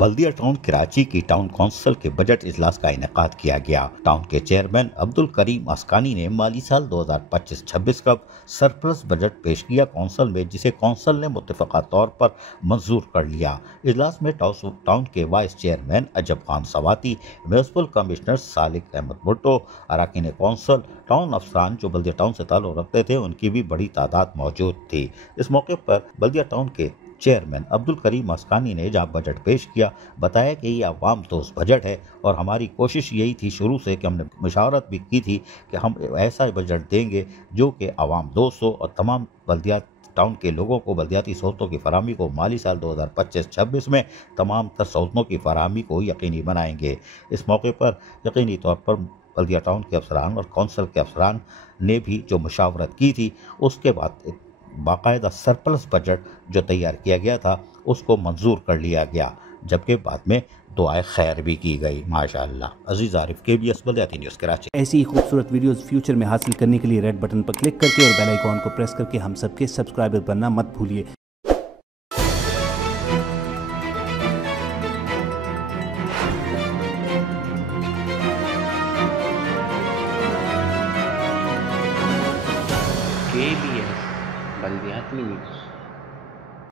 बल्दिया town Karachi की town council के budget इजलास का इनेकाद किया गया। टाउन के चेयरमैन अब्दुल करीम अस्कानी ने माली साल 2025-26 का सरप्लस बजट पेश किया काउंसिल में, जिसे काउंसिल ने मुत्तफ़क़ा तौर पर मंजूर कर लिया। इजलास में टाउन के वाइस चेयरमैन अजब खान सवाती, म्यूनिसिपल कमिश्नर सालिक अहमद भुट्टो, अरकान काउंसिल, टाउन अफसरान जो बल्दिया टाउन से ताल्लुक़ रखते थे उनकी भी बड़ी तादाद मौजूद थी। इस मौके पर बल्दिया टाउन के चेयरमैन अब्दुल करीम अस्कानी ने जहां बजट पेश किया, बताया कि ये अवाम दोस्त बजट है और हमारी कोशिश यही थी शुरू से कि हमने मशावरत भी की थी कि हम ऐसा बजट देंगे जो कि अवाम दोस्त हो और तमाम बल्दिया टाउन के लोगों को बल्दियाती सहूलतों की फराहमी को माली साल 2025-26 में तमाम तर सहूलतों की फराहमी को यकीनी बनाएंगे। इस मौके पर यकीनी तौर पर बल्दिया टाउन के अफसरान और कौंसल के अफसरान ने भी जो मशावरत की थी उसके बाद बाकायदा सरप्लस बजट जो तैयार किया गया था उसको मंजूर कर लिया गया, जबकि बाद में दुआए खैर भी की गई। माशाअल्लाह। अजीज आरिफ, KBS बल्दियाती न्यूज़ कराची। ऐसी ही खूबसूरत वीडियोस फ्यूचर में हासिल करने के लिए रेड बटन पर क्लिक करके और बेल आइकॉन को प्रेस करके हम सबके सब्सक्राइबर बनना मत भूलिए। KBS बल्दियाती न्यूज़।